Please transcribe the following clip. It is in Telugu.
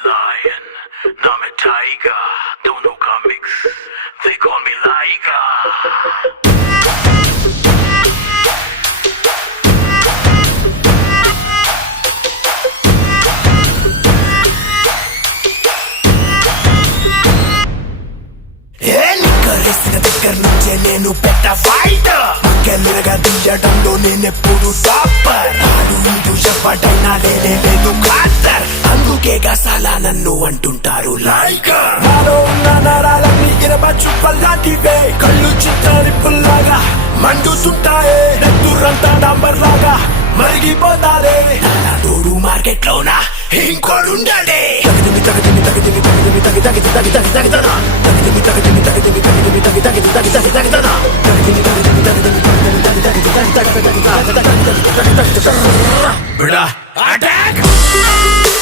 lion, naam hai tiger, dono ka mix, they call me Liger. దగ్గర నుంచే నేను పెట్ట ఫైట్ కెమెరగా తీయడంలో నేనెప్పుడు టాపర్ నాడు ఇంటూ ఎవడైనా లేదు ఖాతర్ అందుకే గసాలా నన్ను అంటుంటారు లైగర్ నాలో ఉన్న నరాలన్నీ ఇరవ చుప్పల్లాంటివే కళ్ళు చిత్తారి పుల్లాగా మండుతుంటాయే నెత్తురంతా నంబర్ లాగా మరిగిపోతారే తోడు మార్కెట్ లోనా ఇంకోడుండడే తగదిమి తగదిమి తగదిమి తగదిమి తగి తగి తగి తగి తగిదనా తగదిమి తగదిమి తగదిమి తగదిమి తగి తగి తగి తగి తగిదనా తగదిమి తగదిమి తగదిమి తగదిమి తగి తగి తగి తగి తగి తగి తగి తగి తగి తగి బిడా అటాక్